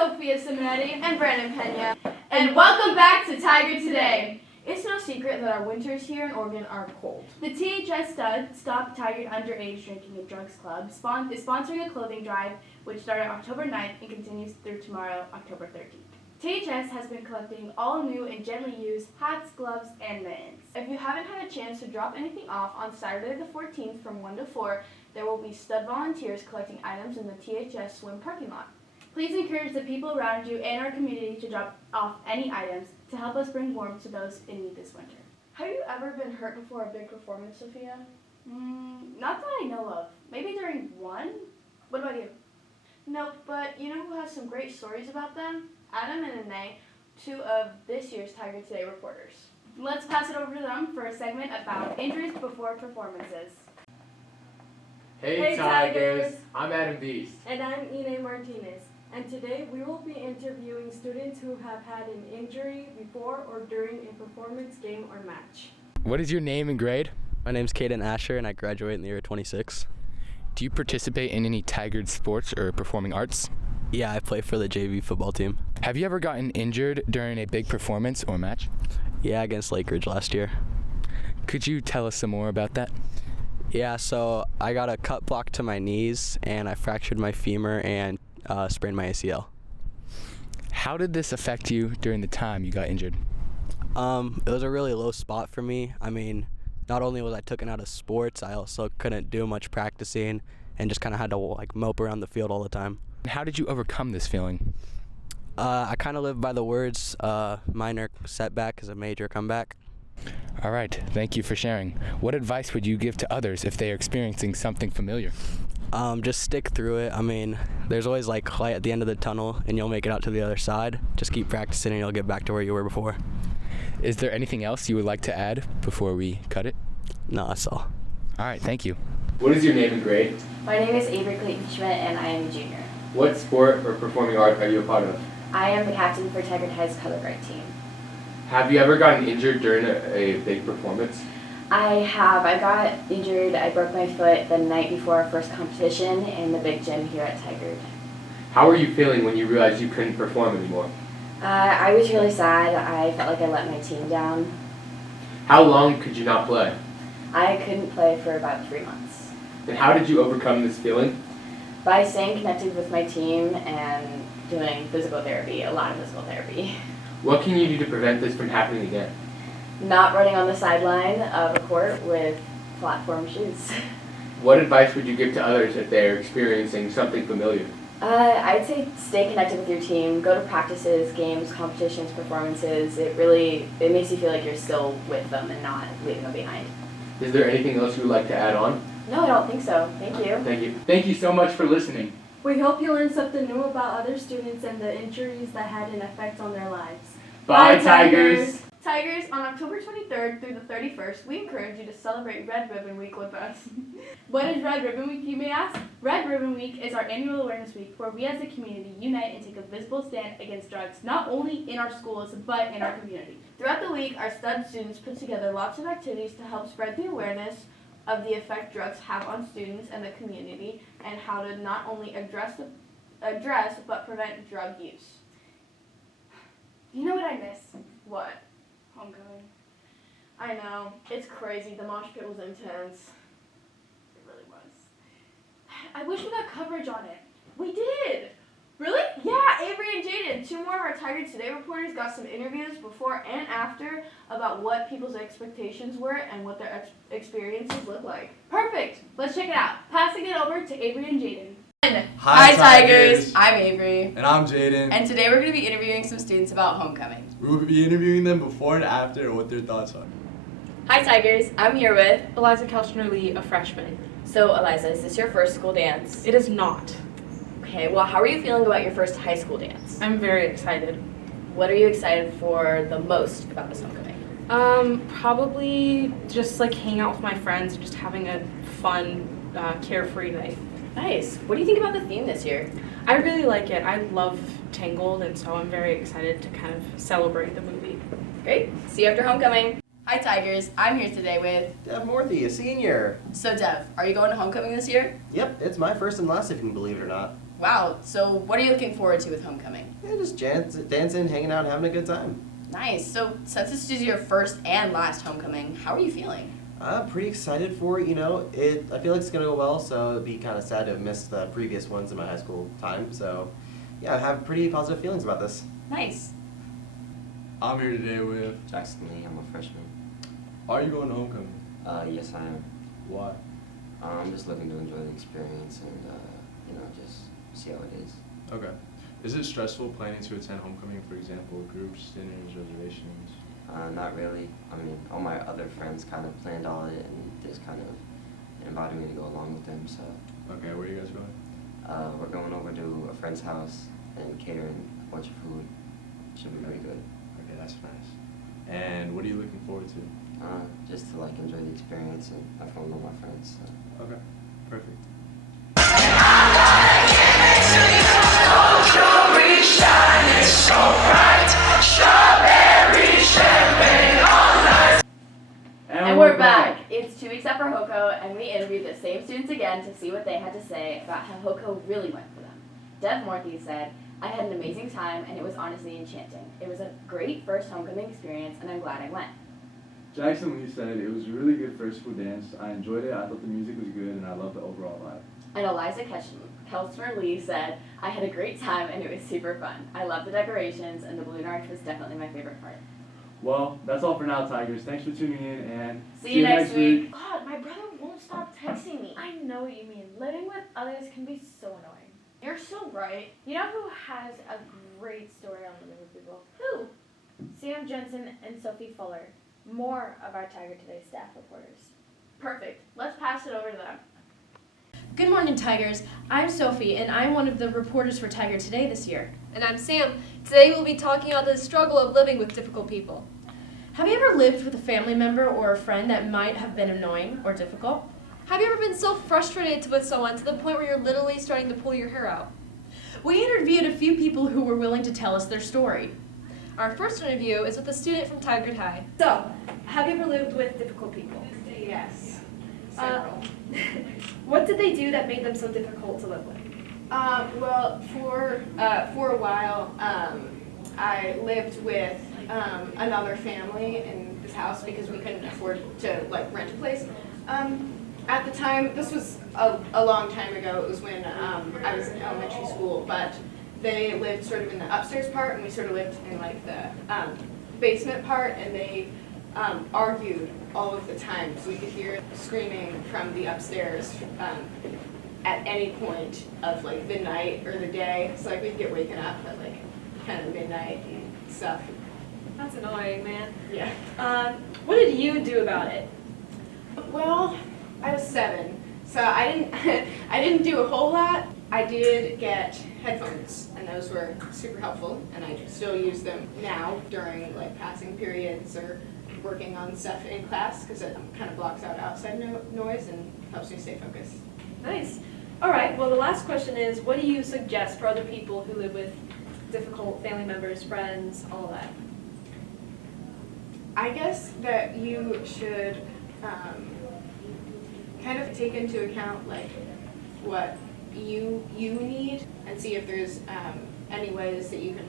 Sophia Simonetti and Brandon Pena, and welcome back to Tigard Today. It's no secret that our winters here in Oregon are cold. The THS Stop Tigard Underage Drinking and Drugs Club is sponsoring a clothing drive which started October 9th and continues through tomorrow, October 13th. THS has been collecting all new and gently used hats, gloves, and mittens. If you haven't had a chance to drop anything off on Saturday the 14th from 1 to 4, there will be stud volunteers collecting items in the THS swim parking lot. Please encourage the people around you and our community to drop off any items to help us bring warmth to those in need this winter. Have you ever been hurt before a big performance, Sophia? Not that I know of. Maybe during one? What about you? Nope, but you know who has some great stories about them? Adam and Anae, two of this year's Tigard Today reporters. Let's pass it over to them for a segment about injuries before performances. Hey Tigers! I'm Adam Beast. And I'm Ine Martinez. And today we will be interviewing students who have had an injury before or during a performance, game, or match. What is your name and grade? My name's Caden Asher and I graduate in the year 26. Do you participate in any Tigard sports or performing arts? Yeah, I play for the JV football team. Have you ever gotten injured during a big performance or match? Yeah, against Lake Ridge last year. Could you tell us some more about that? Yeah, so I got a cut block to my knees and I fractured my femur and sprained my ACL. How did this affect you during the time you got injured? It was a really low spot for me. I mean, not only was I taken out of sports, I also couldn't do much practicing and just kind of had to mope around the field all the time. How did you overcome this feeling? I kind of live by the words, minor setback is a major comeback. All right, thank you for sharing. What advice would you give to others if they are experiencing something familiar? Just stick through it. I mean, there's always light at the end of the tunnel and you'll make it out to the other side. Just keep practicing and you'll get back to where you were before. Is there anything else you would like to add before we cut it? No, that's all. All right, thank you. What is your name and grade? My name is Avery Clayton Schmidt and I am a junior. What sport or performing art are you a part of? I am the captain for Tigard High's color guard team. Have you ever gotten injured during a big performance? I have. I got injured. I broke my foot the night before our first competition in the big gym here at Tigard. How were you feeling when you realized you couldn't perform anymore? I was really sad. I felt like I let my team down. How long could you not play? I couldn't play for about 3 months. And how did you overcome this feeling? By staying connected with my team and doing physical therapy, a lot of physical therapy. What can you do to prevent this from happening again? Not running on the sideline of a court with platform shoes. What advice would you give to others if they are experiencing something familiar? I'd say stay connected with your team, go to practices, games, competitions, performances. It makes you feel like you're still with them and not leaving them behind. Is there anything else you would like to add on? No, I don't think so. Thank you. Thank you. Thank you so much for listening. We hope you learned something new about other students and the injuries that had an effect on their lives. Bye, Tigers! Tigers, on October 23rd through the 31st, we encourage you to celebrate Red Ribbon Week with us. What is Red Ribbon Week, you may ask? Red Ribbon Week is our annual awareness week where we as a community unite and take a visible stand against drugs, not only in our schools, but in our community. Throughout the week, our stud students put together lots of activities to help spread the awareness of the effect drugs have on students and the community, and how to not only address but prevent drug use. You know what I miss? What? Homecoming. I know. It's crazy. The mosh pit was intense. It really was. I wish we got coverage on it. We did! Really? Yeah, Avery and Jaden, two more of our Tigard Today reporters, got some interviews before and after about what people's expectations were and what their experiences look like. Perfect! Let's check it out. Passing it over to Avery and Jaden. Hi Tigers! I'm Avery. And I'm Jaden. And today we're going to be interviewing some students about homecoming. We will be interviewing them before and after and what their thoughts are. Hi Tigers! I'm here with Eliza Kelchner-Lee, a freshman. So Eliza, is this your first school dance? It is not. Okay, well how are you feeling about your first high school dance? I'm very excited. What are you excited for the most about this homecoming? Probably just hanging out with my friends and just having a fun, carefree night. Nice. What do you think about the theme this year? I really like it. I love Tangled, and so I'm very excited to kind of celebrate the movie. Great. See you after homecoming. Hi Tigers, I'm here today with Dev Morthy, a senior. So Dev, are you going to homecoming this year? Yep, it's my first and last if you can believe it or not. Wow, so what are you looking forward to with homecoming? Yeah, just dancing, hanging out, having a good time. Nice. So since this is your first and last homecoming, how are you feeling? I'm pretty excited for it, you know. I feel like it's going to go well, so it'd be kind of sad to have missed the previous ones in my high school time. So, yeah, I have pretty positive feelings about this. Nice. I'm here today with. Jackson Lee, I'm a freshman. Are you going to homecoming? Yes, I am. Why? I'm just looking to enjoy the experience and, just see how it is. Okay. Is it stressful planning to attend homecoming, for example, groups, dinners, reservations? Not really. I mean, all my other friends kind of planned all it and just kind of invited me to go along with them, so. Okay, where are you guys going? We're going over to a friend's house and catering a bunch of food. Should be pretty good. Okay, that's nice. And what are you looking forward to? Just to like enjoy the experience and have fun with my friends. So. Okay, perfect. And we're back. It's 2 weeks after HOCO, and we interviewed the same students again to see what they had to say about how HOCO really went for them. Dev Morthy said, "I had an amazing time, and it was honestly enchanting. It was a great first homecoming experience, and I'm glad I went." Jackson Lee said, "It was a really good first school dance. I enjoyed it. I thought the music was good, and I loved the overall vibe." And Eliza Kelsner Lee said, "I had a great time, and it was super fun. I loved the decorations, and the balloon arch was definitely my favorite part." Well, that's all for now, Tigers. Thanks for tuning in, and see you next week. God, my brother won't stop texting me. I know what you mean. Living with others can be so annoying. You're so right. You know who has a great story on living with people? Who? Sam Jensen and Sophie Fuller. More of our Tigard Today staff reporters. Perfect. Let's pass it over to them. Good morning, Tigers. I'm Sophie, and I'm one of the reporters for Tigard Today this year. And I'm Sam. Today we'll be talking about the struggle of living with difficult people. Have you ever lived with a family member or a friend that might have been annoying or difficult? Have you ever been so frustrated with someone to the point where you're literally starting to pull your hair out? We interviewed a few people who were willing to tell us their story. Our first interview is with a student from Tigard High. So, have you ever lived with difficult people? Yes. Several. What did they do that made them so difficult to live with? Well, for a while, I lived with another family in this house because we couldn't afford to rent a place. At the time, this was a long time ago. It was when I was in elementary school, but they lived sort of in the upstairs part, and we sort of lived in the basement part, and they argued all of the time, so we could hear screaming from the upstairs at any point of the night or the day. So we'd get waken up at kind of midnight and stuff. That's annoying, man. Yeah. What did you do about it? Well, I was 7, so I didn't do a whole lot. I did get headphones, and those were super helpful, and I still use them now during passing periods or working on stuff in class because it kind of blocks out outside noise and helps me stay focused. Nice. All right, well, the last question is, what do you suggest for other people who live with difficult family members, friends, all of that? I guess that you should kind of take into account what you need and see if there's any ways that you can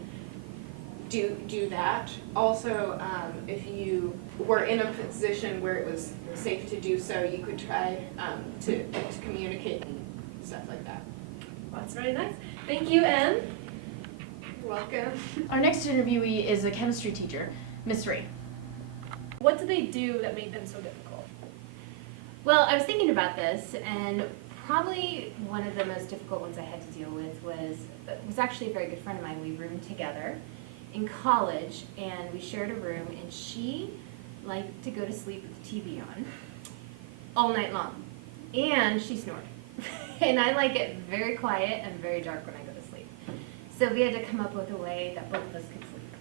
do that. Also, if you were in a position where it was safe to do so, you could try to communicate and stuff like that. Well, that's very nice. Thank you, Em. You're welcome. Our next interviewee is a chemistry teacher, Miss Ray. What did they do that made them so difficult? Well, I was thinking about this, and probably one of the most difficult ones I had to deal with was actually a very good friend of mine. We roomed together in college, and we shared a room, and she liked to go to sleep with the TV on all night long, and she snored. And I like it very quiet and very dark when I go to sleep. So we had to come up with a way that both of us could sleep.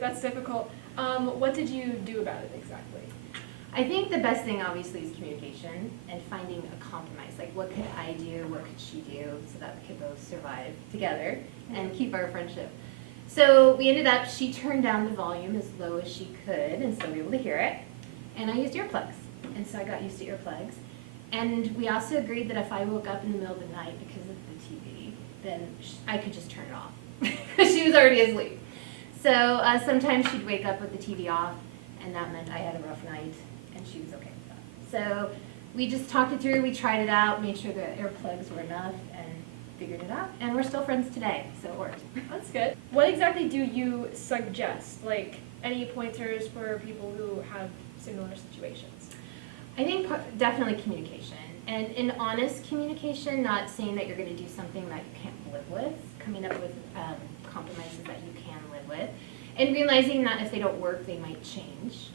That's difficult. What did you do about it exactly? I think the best thing obviously is communication and finding a compromise. Like, what could I do, what could she do, so that we could both survive together and keep our friendship. So we ended up, she turned down the volume as low as she could and still be able to hear it. And I used earplugs. And so I got used to earplugs. And we also agreed that if I woke up in the middle of the night because of the TV, then I could just turn it off because she was already asleep. So sometimes she'd wake up with the TV off, and that meant I had a rough night, and she was okay with that. So we just talked it through, we tried it out, made sure the earplugs were enough, and figured it out. And we're still friends today, so it worked. That's good. What exactly do you suggest? Like, any pointers for people who have similar situations? I think definitely communication. And in honest communication, not saying that you're going to do something that you can't live with, coming up with compromises that you can live with, and realizing that if they don't work, they might change.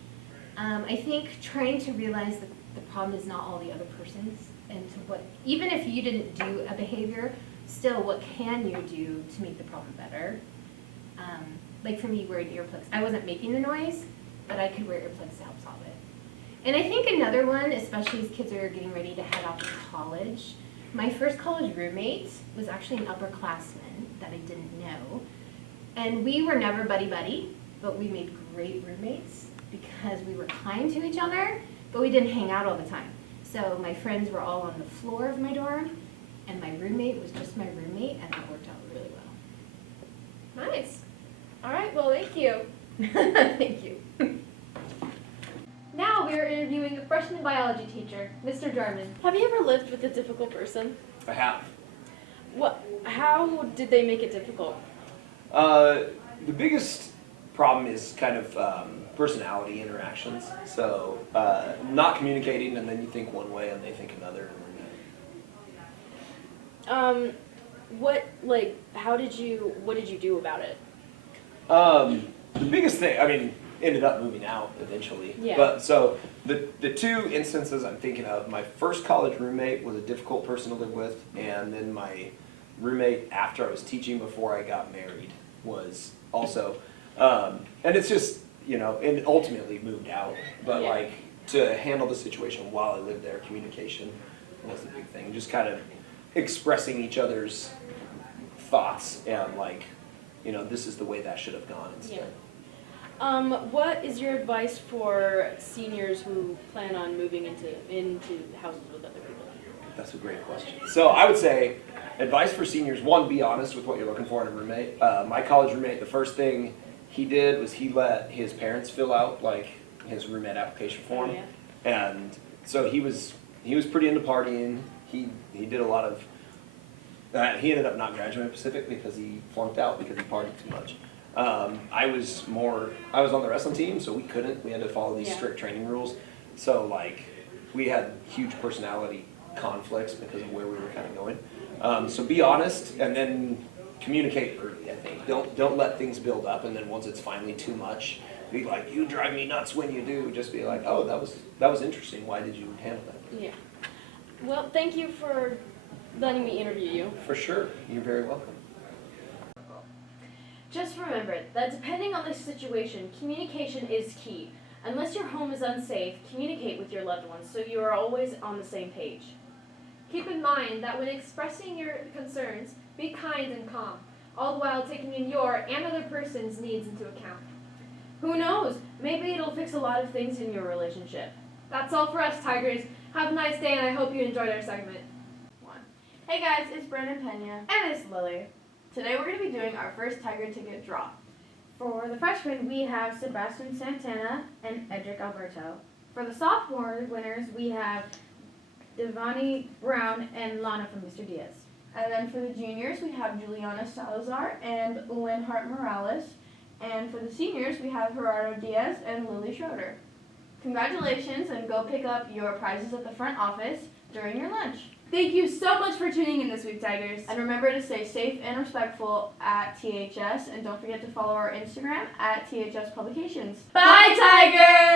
I think trying to realize that the problem is not all the other person's, and to what, even if you didn't do a behavior, still what can you do to make the problem better? Like for me, wearing earplugs. I wasn't making the noise, but I could wear earplugs to help solve it. And I think another one, especially as kids are getting ready to head off to college, my first college roommate was actually an upperclassman that I didn't know. And we were never buddy-buddy, but we made great roommates because we were kind to each other, but we didn't hang out all the time. So my friends were all on the floor of my dorm, and my roommate was just my roommate, and that worked out really well. Nice. All right, well, thank you. Thank you. Now we are interviewing a freshman biology teacher, Mr. Jarman. Have you ever lived with a difficult person? I have. How did they make it difficult? The biggest problem is kind of personality interactions. So not communicating, and then you think one way and they think another. What did you do about it? The biggest thing, I mean, ended up moving out eventually. Yeah. But so the two instances I'm thinking of, my first college roommate was a difficult person to live with, and then my roommate after I was teaching before I got married was also, and it's just, you know, and ultimately moved out. But Yeah. like to handle the situation while I lived there, communication was the big thing. Just kind of expressing each other's thoughts and like, you know, this is the way that should have gone instead. Yeah. What is your advice for seniors who plan on moving into houses with other people? That's a great question. So I would say, advice for seniors, one, be honest with what you're looking for in a roommate. My college roommate, the first thing he did was he let his parents fill out like his roommate application form. Oh, yeah. And so he was pretty into partying. He did a lot of, he ended up not graduating Pacific because he flunked out because he partied too much. I was on the wrestling team, so we had to follow these strict training rules. So like, we had huge personality conflicts because of where we were kind of going. So be honest, and then communicate early, I think. Don't let things build up, and then once it's finally too much, be like, you drive me nuts when you do. Just be like, oh, that was interesting. Why did you handle that? Yeah. Well, thank you for letting me interview you. For sure. You're very welcome. Just remember that depending on the situation, communication is key. Unless your home is unsafe, communicate with your loved ones so you are always on the same page. Keep in mind that when expressing your concerns, be kind and calm, all the while taking in your and other person's needs into account. Who knows? Maybe it'll fix a lot of things in your relationship. That's all for us, Tigers. Have a nice day, and I hope you enjoyed our segment. Hey guys, it's Brennan Pena. And it's Lily. Today we're going to be doing our first Tigard ticket draw. For the freshmen, we have Sebastian Santana and Edric Alberto. For the sophomore winners, we have Devani Brown and Lana from Mr. Diaz. And then for the juniors, we have Juliana Salazar and Lynn Hart Morales. And for the seniors, we have Gerardo Diaz and Lily Schroeder. Congratulations, and go pick up your prizes at the front office during your lunch. Thank you so much for tuning in this week, Tigers. And remember to stay safe and respectful at THS, and don't forget to follow our Instagram at THS Publications. Bye, Tigers!